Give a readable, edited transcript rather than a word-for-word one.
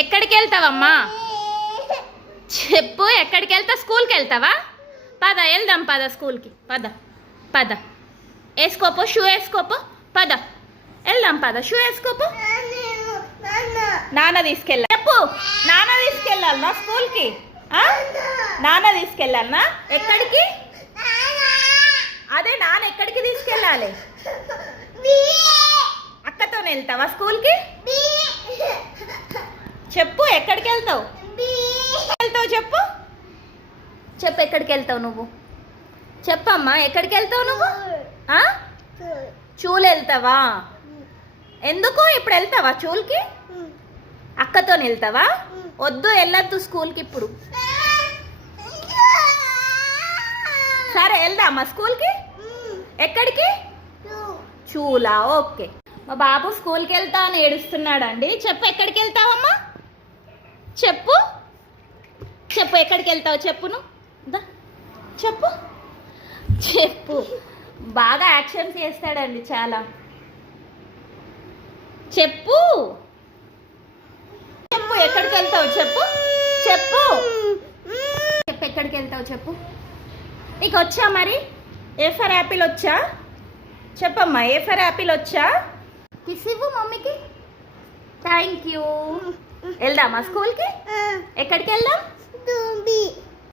ఎక్కడికి వెళ్తావమ్మా? చెప్పు, ఎక్కడికి వెళ్తా? స్కూల్కి వెళ్తావా? పద వెళ్దాం, పద స్కూల్కి, పద పద. వేసుకోపో, షూ వేసుకోపో, పద వెళ్దాం, పద. షూ వేసుకోపో. నాన్న తీసుకెళ్ళా. చెప్పు, నాన్న తీసుకెళ్ళాలనా స్కూల్కి? నాన్న తీసుకెళ్ళాలనా? ఎక్కడికి? అదే నాన్న ఎక్కడికి తీసుకెళ్ళాలి? అక్కతోనే వెళ్తావా స్కూల్కి? చెప్పు, ఎక్కడికి వెళ్తావు? చెప్పు చెప్పు, ఎక్కడికి వెళ్తావు నువ్వు? చెప్పమ్మా, ఎక్కడికి వెళ్తావు నువ్వు? చూలు వెళ్తావా? ఎందుకు? ఇప్పుడు వెళ్తావా చూల్కి? అక్కతో వెళ్తావా? వద్దు, వెళ్ళొద్దు స్కూల్కి ఇప్పుడు. సరే వెళ్దామా స్కూల్కి? ఎక్కడికి? చూలా, ఓకే. మా బాబు స్కూల్కి వెళ్తా అని ఏడుస్తున్నాడండి. చెప్పు, ఎక్కడికి వెళ్తావమ్మా? చెప్పు చెప్పు, ఎక్కడికి వెళ్తావు? చెప్పును, చెప్పు చెప్పు. బాగా యాక్షన్స్ చేస్తాడండి చాలా. చెప్పు చెప్పు, ఎక్కడికి వెళ్తావు? చెప్పు చెప్పు చెప్పు, ఎక్కడికి వెళ్తావు? చెప్పు. నీకు వచ్చా మరి? ఏ ఫర్ యాపిల్ వచ్చా? చెప్పమ్మా, ఏ ఫర్ యాపిల్ వచ్చా? కిస్ ఇవ్వు మమ్మీకి. Thank you. వెళ్దామా స్కూల్కి? ఎక్కడికి వెళ్దాం?